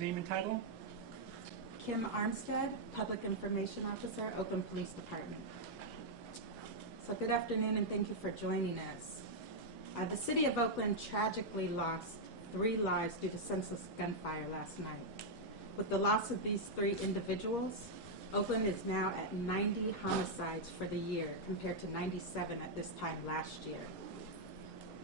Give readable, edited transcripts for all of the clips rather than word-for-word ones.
Name and title? Kim Armstead, Public Information Officer, Oakland Police Department. So good afternoon and thank you for joining us. The city of Oakland tragically lost 3 lives due to senseless gunfire last night. With the loss of these 3 individuals, Oakland is now at 90 homicides for the year compared to 97 at this time last year.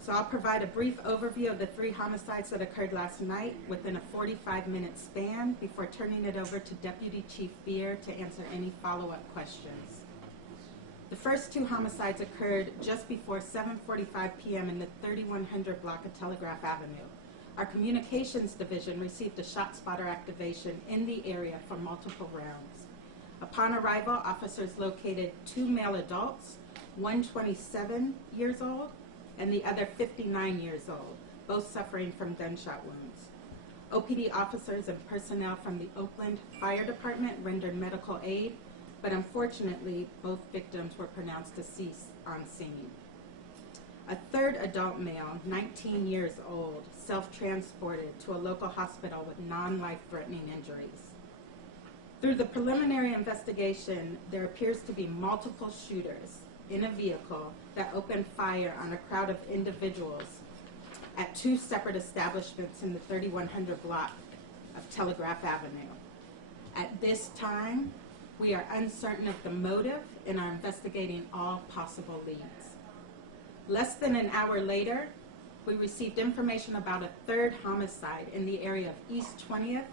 So I'll provide a brief overview of the 3 homicides that occurred last night within a 45-minute span before turning it over to Deputy Chief Beer to answer any follow-up questions. The first 2 homicides occurred just before 7:45 p.m. in the 3100 block of Telegraph Avenue. Our communications division received a shot spotter activation in the area for multiple rounds. Upon arrival, officers located 2 male adults, one 27 years old and the other 59 years old, both suffering from gunshot wounds. OPD officers and personnel from the Oakland Fire Department rendered medical aid, but unfortunately, both victims were pronounced deceased on scene. A 3rd adult male, 19 years old, self-transported to a local hospital with non-life-threatening injuries. Through the preliminary investigation, there appears to be multiple shooters in a vehicle that opened fire on a crowd of individuals at 2 separate establishments in the 3100 block of Telegraph Avenue. At this time, we are uncertain of the motive and are investigating all possible leads. Less than an hour later, we received information about a 3rd homicide in the area of East 20th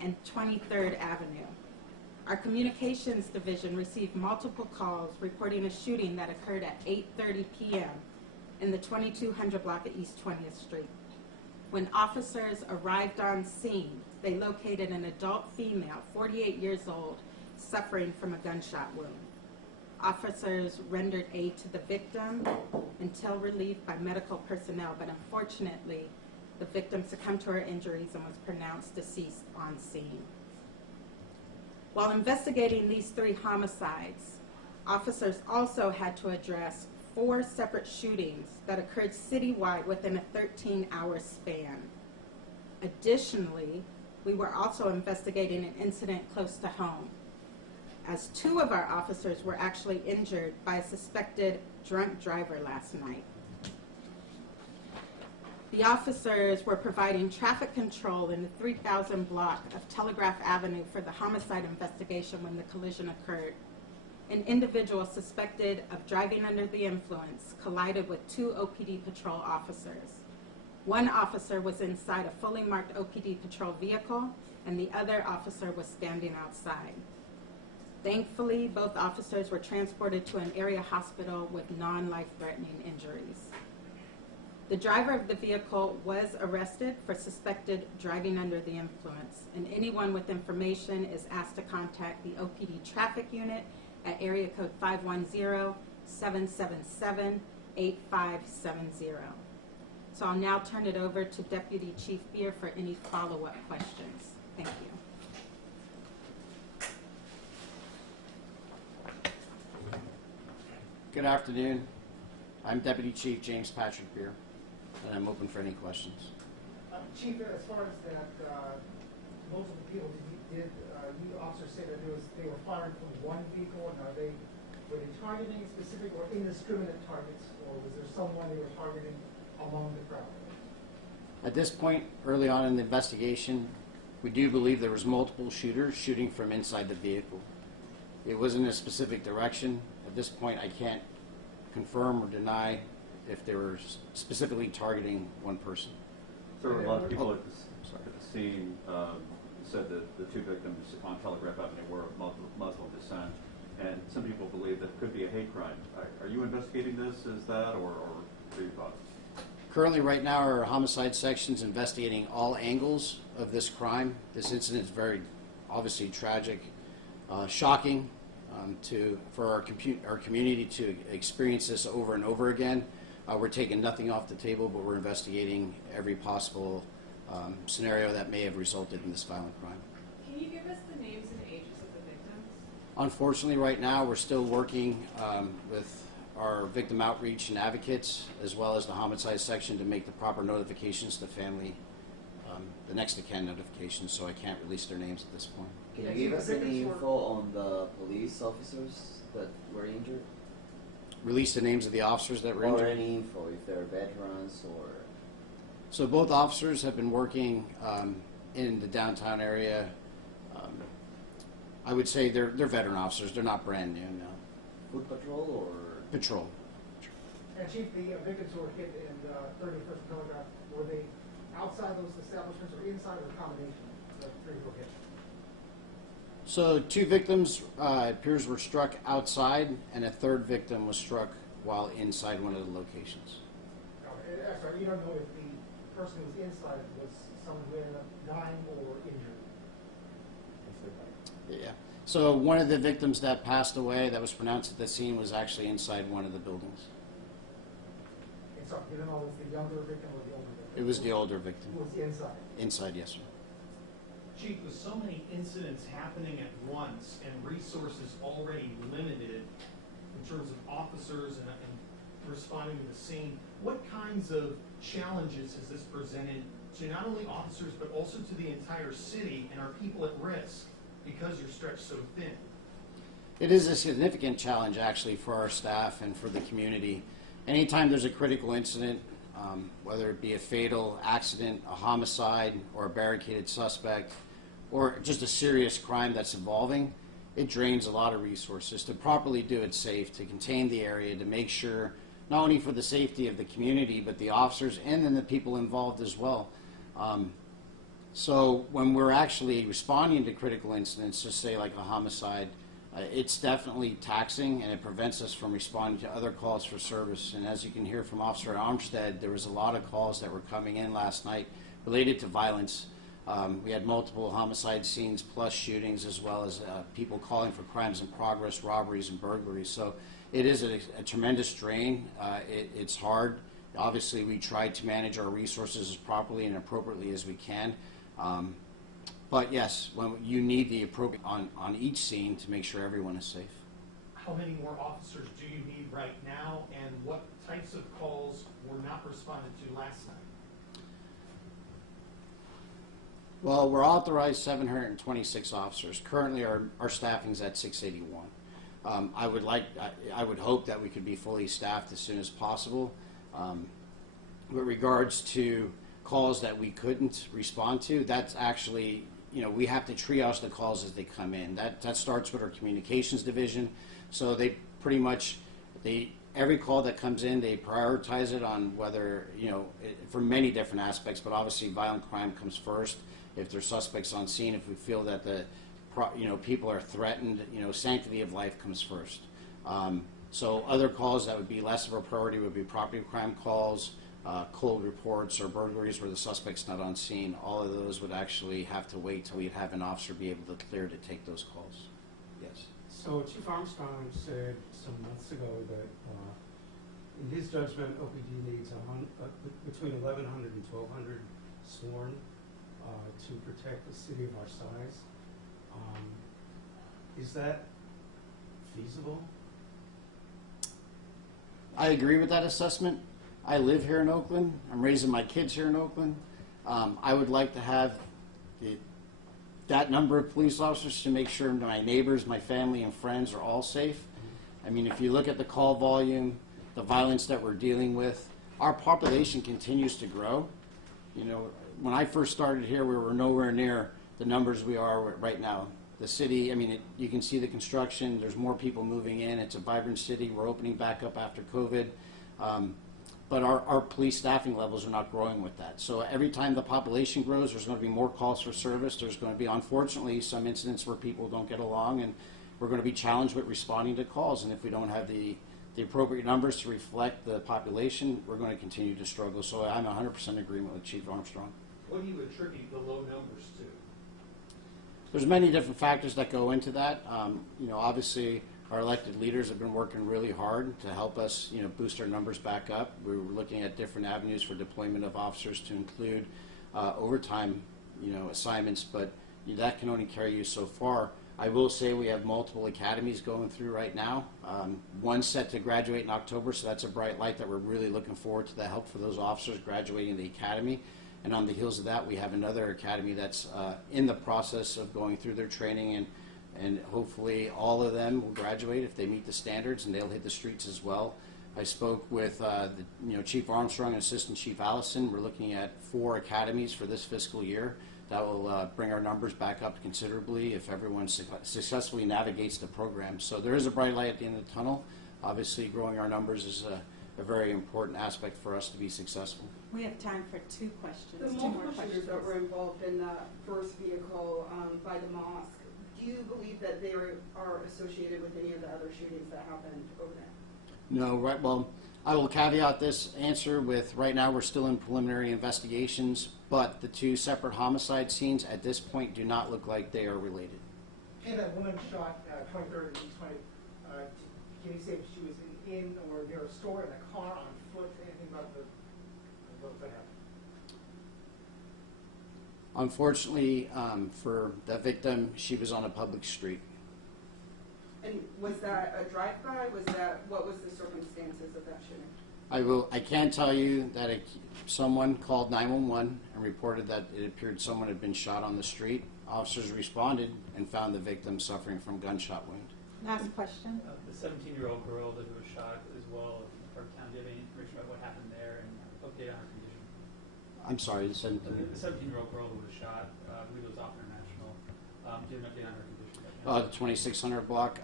and 23rd Avenue. Our communications division received multiple calls reporting a shooting that occurred at 8:30 p.m. in the 2200 block of East 20th Street. When officers arrived on scene, they located an adult female, 48 years old, suffering from a gunshot wound. Officers rendered aid to the victim until relieved by medical personnel, but unfortunately, the victim succumbed to her injuries and was pronounced deceased on scene. While investigating these 3 homicides, officers also had to address 4 separate shootings that occurred citywide within a 13-hour span. Additionally, we were also investigating an incident close to home, as 2 of our officers were actually injured by a suspected drunk driver last night. The officers were providing traffic control in the 3000 block of Telegraph Avenue for the homicide investigation when the collision occurred. An individual suspected of driving under the influence collided with 2 OPD patrol officers. One officer was inside a fully marked OPD patrol vehicle, and the other officer was standing outside. Thankfully, both officers were transported to an area hospital with non-life-threatening injuries. The driver of the vehicle was arrested for suspected driving under the influence, and anyone with information is asked to contact the OPD traffic unit at area code 510-777-8570. So I'll now turn it over to Deputy Chief Beer for any follow-up questions. Thank you. Good afternoon. I'm Deputy Chief James Patrick Beer, and I'm open for any questions. Chief, as far as that multiple people, did you officers say that they were firing from one vehicle, and were they targeting specific or indiscriminate targets, or was there someone they were targeting among the crowd? At this point, early on in the investigation, we do believe there was multiple shooters shooting from inside the vehicle. It was in a specific direction. At this point, I can't confirm or deny if they were specifically targeting one person. So a lot of people at the scene said that the 2 victims on Telegraph Avenue were of Muslim descent, and some people believe that it could be a hate crime. Are you investigating this as that, or what are your thoughts? Currently, right now, our homicide section is investigating all angles of this crime. This incident is very obviously tragic, shocking for our community to experience this over and over again. We're taking nothing off the table, but we're investigating every possible scenario that may have resulted in this violent crime. Can you give us the names and ages of the victims? Unfortunately, right now, we're still working with our victim outreach and advocates, as well as the homicide section, to make the proper notifications to family the next of kin notification, so I can't release their names at this point. Can you give us any info on the police officers that were injured? Release the names of the officers that were Or injured. any info, if they're veterans or... So both officers have been working in the downtown area. I would say they're veteran officers. They're not brand new, no. Foot patrol or... Patrol. And Chief, the victims who were hit in 31st and Telegraph, were they outside those establishments or inside of a combination of the three who were hit? So 2 victims, it appears, were struck outside, and a 3rd victim was struck while inside one of the locations. Sorry, you don't know if the person who was inside was someone who ended up dying or injured? Yeah. So one of the victims that passed away, that was pronounced at the scene, was actually inside one of the buildings. And so you don't know if it's the younger victim or the older victim? It was the older victim. Who was inside? Inside, yes, sir. Chief, with so many incidents happening at once and resources already limited in terms of officers and responding to the scene, what kinds of challenges has this presented to not only officers but also to the entire city, and are people at risk because you're stretched so thin? It is a significant challenge, actually, for our staff and for the community. Anytime there's a critical incident, whether it be a fatal accident, a homicide, or a barricaded suspect, or just a serious crime that's evolving, it drains a lot of resources to properly do it safe, to contain the area, to make sure not only for the safety of the community, but the officers and then the people involved as well. So when we're actually responding to critical incidents, just say like a homicide, it's definitely taxing, and it prevents us from responding to other calls for service. And as you can hear from Officer Armstead, there was a lot of calls that were coming in last night related to violence. We had multiple homicide scenes plus shootings, as well as people calling for crimes in progress, robberies, and burglaries. So it is a tremendous strain. It's hard. Obviously, we try to manage our resources as properly and appropriately as we can. But yes, when you need the appropriate on each scene to make sure everyone is safe. How many more officers do you need right now, and what types of calls were not responded to last night? Well, we're authorized 726 officers. Currently, our staffing is at 681. I would hope that we could be fully staffed as soon as possible. With regards to calls that we couldn't respond to, that's actually, we have to triage the calls as they come in. That starts with our communications division. So they pretty much, every call that comes in, they prioritize it on whether, for many different aspects, but obviously violent crime comes first. If there's suspects on scene, if we feel that people are threatened, sanctity of life comes first. So other calls that would be less of a priority would be property crime calls, cold reports, or burglaries where the suspect's not on scene. All of those would actually have to wait till we'd have an officer be able to clear to take those calls. Yes. So Chief Armstrong said some months ago that in his judgment, OPD needs between 1,100 and 1,200 sworn to protect the city of our size. Is that feasible? I agree with that assessment. I live here in Oakland. I'm raising my kids here in Oakland. I would like to have that number of police officers to make sure my neighbors, my family, and friends are all safe. I mean, if you look at the call volume, the violence that we're dealing with, our population continues to grow. When I first started here, we were nowhere near the numbers we are right now. The city, you can see the construction. There's more people moving in. It's a vibrant city. We're opening back up after COVID. But our police staffing levels are not growing with that. So every time the population grows, there's going to be more calls for service. There's going to be, unfortunately, some incidents where people don't get along, and we're going to be challenged with responding to calls. And if we don't have the appropriate numbers to reflect the population, we're going to continue to struggle. So I'm 100% in agreement with Chief Armstrong. What do you attribute the low numbers to? There's many different factors that go into that. Obviously, our elected leaders have been working really hard to help us, boost our numbers back up. We're looking at different avenues for deployment of officers to include overtime, assignments, but that can only carry you so far. I will say we have multiple academies going through right now. One's set to graduate in October, so that's a bright light that we're really looking forward to the help for those officers graduating the academy. And on the heels of that, we have another academy that's in the process of going through their training, and hopefully all of them will graduate if they meet the standards, and they'll hit the streets as well. I spoke with Chief Armstrong and Assistant Chief Allison. We're looking at 4 academies for this fiscal year. That will bring our numbers back up considerably if everyone successfully navigates the program. So there is a bright light at the end of the tunnel. Obviously, growing our numbers is a very important aspect for us to be successful. We have time for 2 questions. The 2 more multiple shooters questions. that were involved in that first vehicle by the mosque, do you believe that they are associated with any of the other shootings that happened over there? No, right. Well, I will caveat this answer with right now we're still in preliminary investigations, but the 2 separate homicide scenes at this point do not look like they are related. And that woman shot 23rd and East 20. Can you say if she was in or near a store, in a car, on foot, anything about what happened? Unfortunately, for the victim, she was on a public street. And was that a drive-by? What was the circumstances of that shooting? I can tell you that someone called 911 and reported that it appeared someone had been shot on the street. Officers responded and found the victim suffering from gunshot wound. Last question. The 17-year-old girl that was shot as well in Parktown, do you have any information about what happened there and update on her condition? I'm sorry, the The 17-year-old girl who was shot, I believe it was off International, do you have an update on her condition? the 2600 block.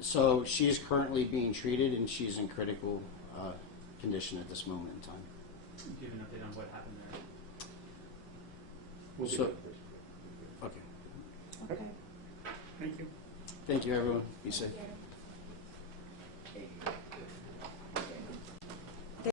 So she is currently being treated, and she's in critical condition at this moment in time. Do you have an update on what happened there? We'll be So- back. Okay. Okay. Thank you, everyone. Be safe. Yeah.